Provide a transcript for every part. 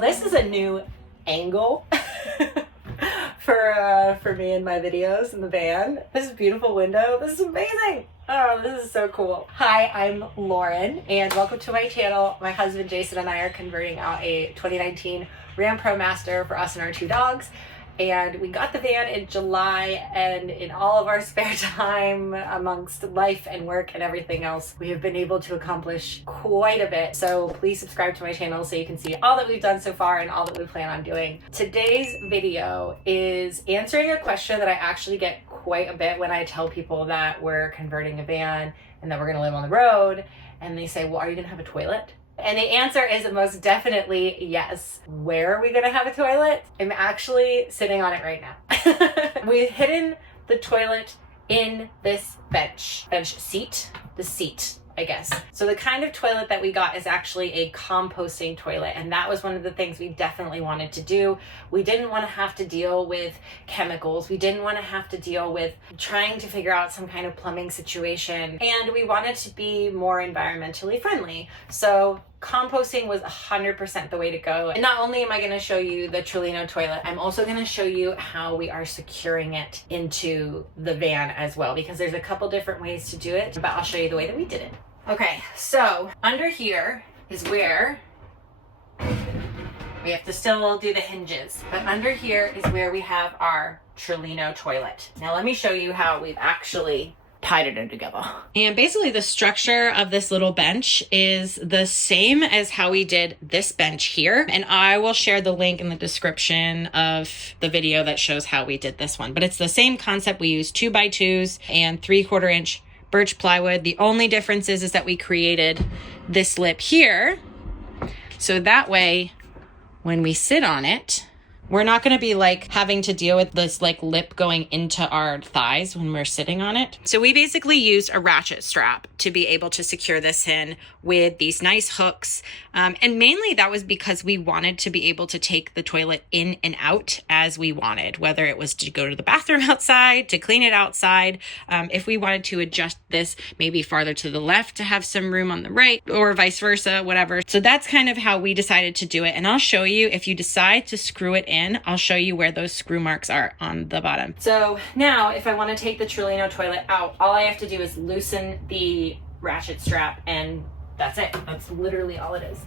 this is a new angle for me and my videos in the van. This beautiful window. This is amazing. Oh, this is so cool. Hi, I'm Lauren, and welcome to my channel. My husband Jason and I are converting out a 2019 Ram ProMaster for us and our two dogs. And we got the van in July, and in all of our spare time amongst life and work and everything else, we have been able to accomplish quite a bit. So please subscribe to my channel so you can see all that we've done so far and all that we plan on doing. Today's video is answering a question that I actually get quite a bit when I tell people that we're converting a van and that we're gonna live on the road. And they say, well, are you gonna have a toilet? And the answer is most definitely yes. Where are we gonna have a toilet? I'm actually sitting on it right now. We've hidden the toilet in this bench seat, the seat, I guess. So the kind of toilet that we got is actually a composting toilet, and that was one of the things we definitely wanted to do. We didn't want to have to deal with chemicals. We didn't want to have to deal with trying to figure out some kind of plumbing situation, and we wanted to be more environmentally friendly. So composting was 100% the way to go. And not only am I going to show you the Trelino toilet, I'm also going to show you how we are securing it into the van as well, because there's a couple different ways to do it, but I'll show you the way that we did it. Okay, so under here is where we have to still do the hinges, but under here is where we have our Trelino toilet. Now let me show you how we've actually tied it in together. And basically the structure of this little bench is the same as how we did this bench here. And I will share the link in the description of the video that shows how we did this one. But it's the same concept. We use 2x2s and 3/4 inch birch plywood. The only difference is that we created this lip here. So that way, when we sit on it, we're not going to be like having to deal with this like lip going into our thighs when we're sitting on it. So we basically used a ratchet strap to be able to secure this in with these nice hooks. And mainly that was because we wanted to be able to take the toilet in and out as we wanted, whether it was to go to the bathroom outside, to clean it outside. If we wanted to adjust this maybe farther to the left to have some room on the right, or vice versa, whatever. So that's kind of how we decided to do it. And I'll show you, if you decide to screw it in, I'll show you where those screw marks are on the bottom. So now if I want to take the Trelino toilet out, all I have to do is loosen the ratchet strap, and that's it. That's literally all it is.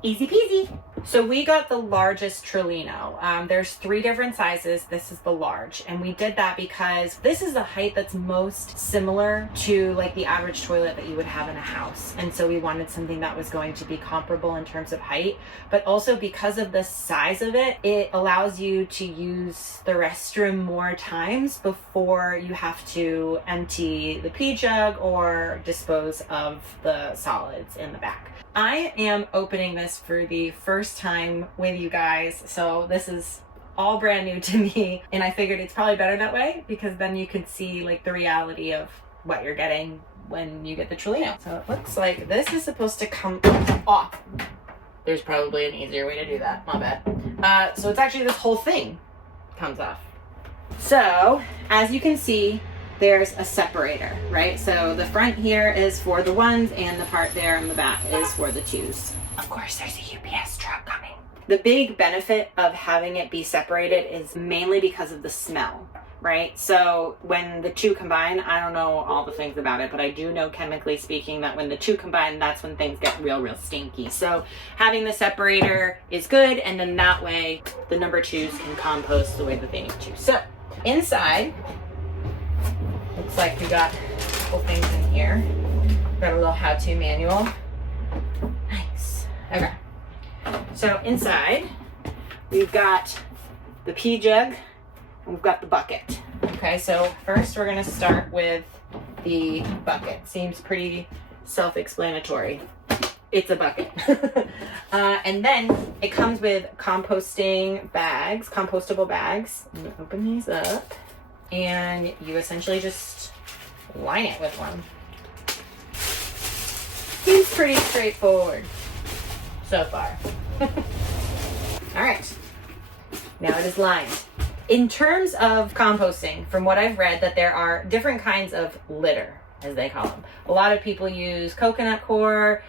Easy peasy. So we got the largest Trelino. There's 3 different sizes. This is the large. And we did that because this is the height that's most similar to like the average toilet that you would have in a house. And so we wanted something that was going to be comparable in terms of height, but also because of the size of it, it allows you to use the restroom more times before you have to empty the pee jug or dispose of the solids in the back. I am opening this for the first time with you guys, so this is all brand new to me, and I figured it's probably better that way because then you can see like the reality of what you're getting when you get the Trelino. So it looks like this is supposed to come off. There's probably an easier way to do that, my bad. So it's actually this whole thing comes off. So as you can see, there's a separator, right? So the front here is for the ones, and the part there in the back is for the twos. Of course, there's a UPS truck coming. The big benefit of having it be separated is mainly because of the smell, right? So when the two combine, I don't know all the things about it, but I do know chemically speaking that when the two combine, that's when things get real stinky. So having the separator is good, and then that way the number 2s can compost the way that they need to. So inside, looks like we got a couple things in here. Got a little how-to manual. Nice. Okay. So inside, we've got the pee jug, and we've got the bucket. Okay, so first we're gonna start with the bucket. Seems pretty self-explanatory. It's a bucket. And then it comes with composting bags, compostable bags. I'm gonna open these up, and you essentially just line it with one. Seems pretty straightforward so far. All right, now it is lined. In terms of composting, from what I've read, that there are different kinds of litter, as they call them. A lot of people use coconut coir,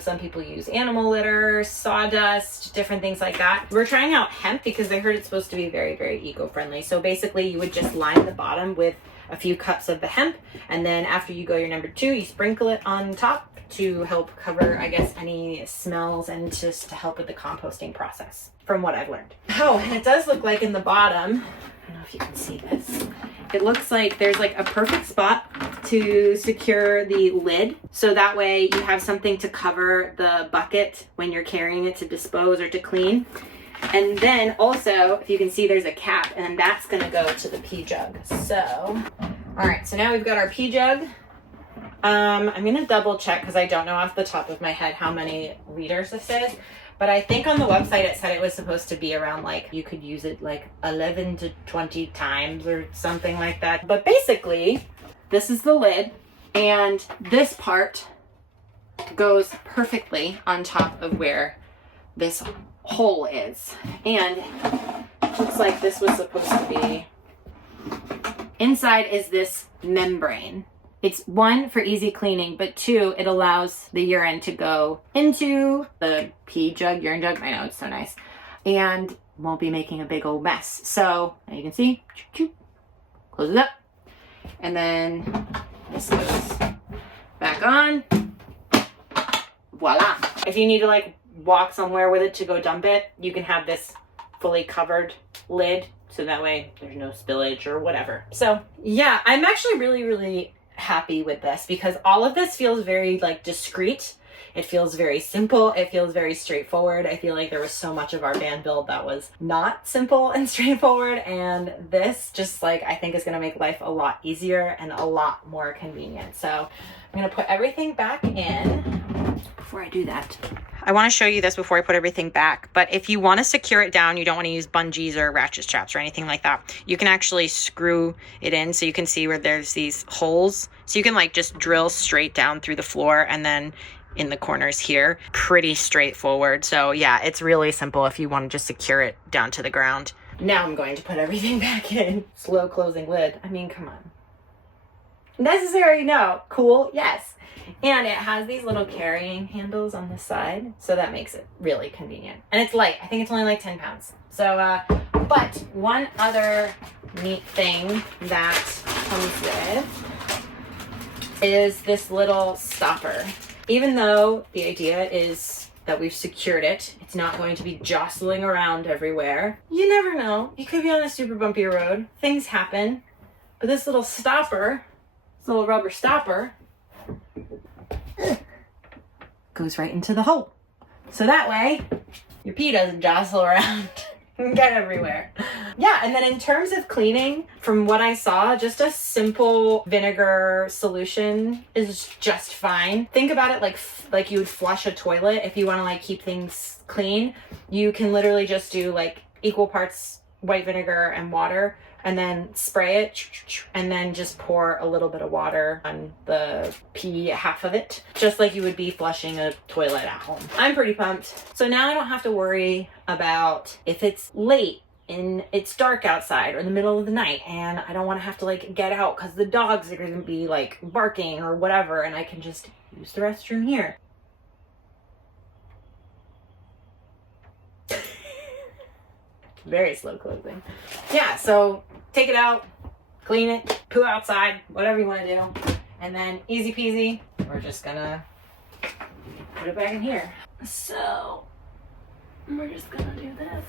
Some people use animal litter, sawdust, different things like that. We're trying out hemp because I heard it's supposed to be very, very eco-friendly. So basically you would just line the bottom with a few cups of the hemp, and then after you go your number 2, you sprinkle it on top to help cover, I guess, any smells and just to help with the composting process, from what I've learned. Oh, and it does look like in the bottom, I don't know if you can see this, it looks like there's like a perfect spot to secure the lid. So that way you have something to cover the bucket when you're carrying it to dispose or to clean. And then also, if you can see, there's a cap, and that's gonna go to the pee jug. So, all right, so now we've got our pee jug. I'm gonna double check because I don't know off the top of my head how many liters this is, but I think on the website it said it was supposed to be around, like, you could use it like 11 to 20 times or something like that. But basically, this is the lid, and this part goes perfectly on top of where this hole is. And it looks like this was supposed to be, inside is this membrane. It's 1 for easy cleaning, but 2, it allows the urine to go into the pee jug, urine jug. I know, it's so nice. And won't be making a big old mess. So, as you can see, close it up. And then this goes back on. Voila. If you need to like walk somewhere with it to go dump it, you can have this fully covered lid. So that way there's no spillage or whatever. So yeah, I'm actually really, really happy with this because all of this feels very like discreet. It feels very simple. It feels very straightforward. I feel like there was so much of our van build that was not simple and straightforward. And this just like, I think is going to make life a lot easier and a lot more convenient. So I'm going to put everything back in. Before I do that, I want to show you this before I put everything back. But if you want to secure it down, you don't want to use bungees or ratchet straps or anything like that. You can actually screw it in so you can see where there's these holes. So you can like just drill straight down through the floor and then in the corners here. Pretty straightforward. So yeah, it's really simple if you want to just secure it down to the ground. Now I'm going to put everything back in. Slow closing lid. I mean, come on. Necessary? No. Cool? Yes. And it has these little carrying handles on the side, so that makes it really convenient. And it's light. I think it's only like 10 pounds. So, but one other neat thing that comes with is this little stopper. Even though the idea is that we've secured it, it's not going to be jostling around everywhere. You never know. You could be on a super bumpy road. Things happen. But this little stopper, this little rubber stopper, goes right into the hole. So that way, your pee doesn't jostle around and get everywhere. Yeah, and then in terms of cleaning, from what I saw, just a simple vinegar solution is just fine. Think about it like you would flush a toilet. If you want to like keep things clean, you can literally just do like equal parts white vinegar and water, and then spray it, and then just pour a little bit of water on the pee half of it, just like you would be flushing a toilet at home. I'm pretty pumped. So now I don't have to worry about if it's late and it's dark outside or in the middle of the night and I don't want to have to like get out because the dogs are going to be like barking or whatever, and I can just use the restroom here. Very slow closing. Yeah, so take it out, clean it, poo outside, whatever you want to do. And then easy peasy, we're just gonna put it back in here. So we're just gonna do this.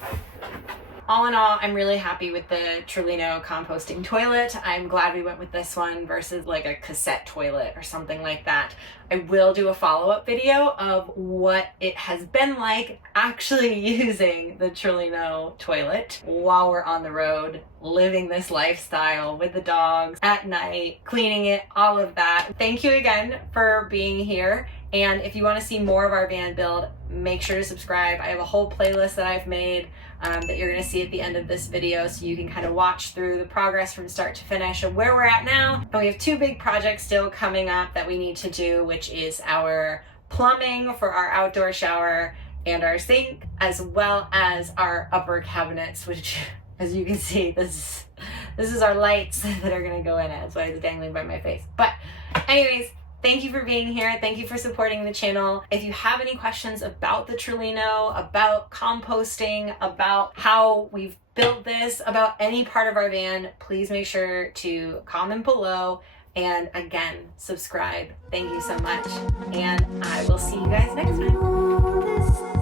All in all, I'm really happy with the Trelino Composting Toilet. I'm glad we went with this one versus like a cassette toilet or something like that. I will do a follow-up video of what it has been like actually using the Trelino toilet while we're on the road, living this lifestyle with the dogs at night, cleaning it, all of that. Thank you again for being here. And if you want to see more of our van build, make sure to subscribe. I have a whole playlist that I've made that you're going to see at the end of this video, so you can kind of watch through the progress from start to finish of where we're at now. And we have 2 big projects still coming up that we need to do, which is our plumbing for our outdoor shower and our sink, as well as our upper cabinets, which, as you can see, this is our lights that are going to go in it. That's why it's dangling by my face. But anyways, Thank you for being here. Thank you for supporting the channel. If you have any questions about the Trelino, about composting, about how we've built this, about any part of our van, please make sure to comment below. And again, subscribe. Thank you so much. And I will see you guys next time.